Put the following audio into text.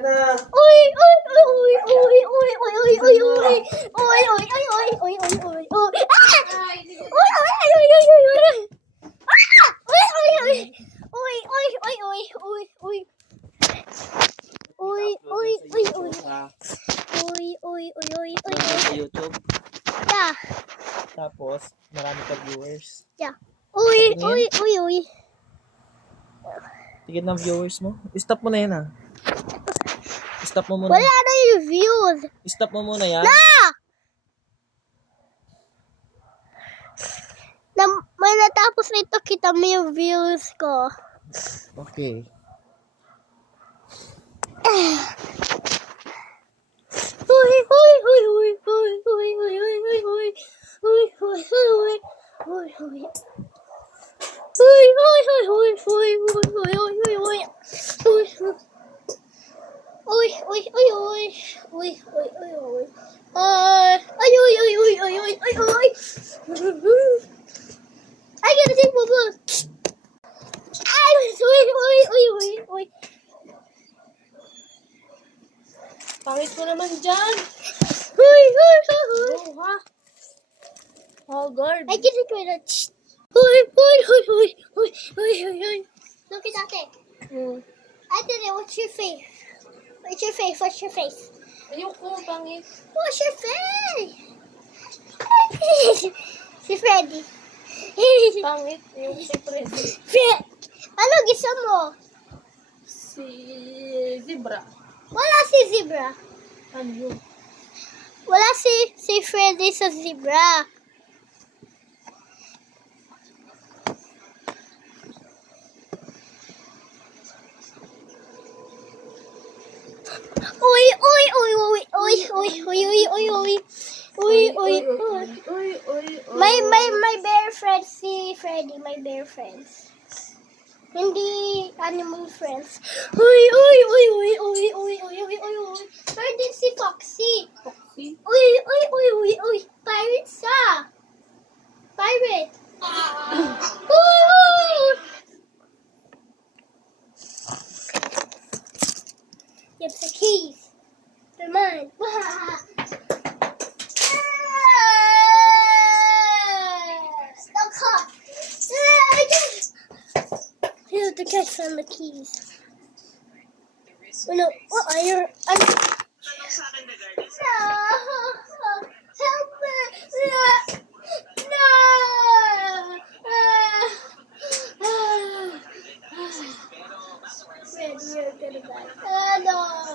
na. Uy! Uy! Uy! Uy! Uy! Uy! Uy! Uy! Uy! Uy! Uy! Uy! Uy! Uy! Uy! Uy! Uy! Ah! Uy! Uy! Uy! Uy! Uy! Uy! Ah! Uy! Uy! Uy! Uy! Uy! Uy! Uy! Uy! Uy! Uy! Uy! Uy! Uy! Uy! Uy! Uy! Uy! Uy! Sa YouTube. Yeah! Tapos, marami ka viewers. Yeah! Uy! Uy! Uy! Uy! Tigil ng viewers mo. Stop mo na yan, Stop mo muna. Wala na yung views! Stop mo muna yan. May natapos nito, kita mo yung views ko. Okay. Uy, uy, uy, uy, uy, uy, uy, uy, uy, uy, uy, uy, uy, uy, uy. Uy, uy, uy, uy, uy, uy, uy, uy, uy, uy. Uy, uy, uy, uy, uy. Uy, uy, uy, uy. Ay, uy, uy, uy, uy, uy, uy, uy. Ay, ganda si Bobo. Ay, uy, uy, uy, uy, uy. Pangit mo naman dyan. Uy, uy, uy, uy. Oh, ha? Oh, God. I get it with a uy, uy, uy, uy, uy, uy, uy, uy. Look at that thing. I did it. What's your face? What's your face? What's your face? Ayoko, pangit. What's your face? Si Freddy. Pangit. Yung si Freddy. Fred. Ano gusto mo? Si Zebra. Wala si Zebra. Ano yun? Wala si Freddy sa Zebra. Uy, uy, uy, uy, uy, uy, uy, uy, uy, uy. Uy, uy, uy. Uy. My bear friends si Freddy, my bear friends. Hindi animal friends. Uy, uy, uy, uy, uy, uy, uy, uy, uy, uy. Where did si Foxy? Foxy? Uy, uy, uy, uy, uy. Pirate sa. Pirate. Uy! Yep, the keys. They're mine. Don't cut. Here's the catch on the keys. Oh, no, what are your... No! Help me!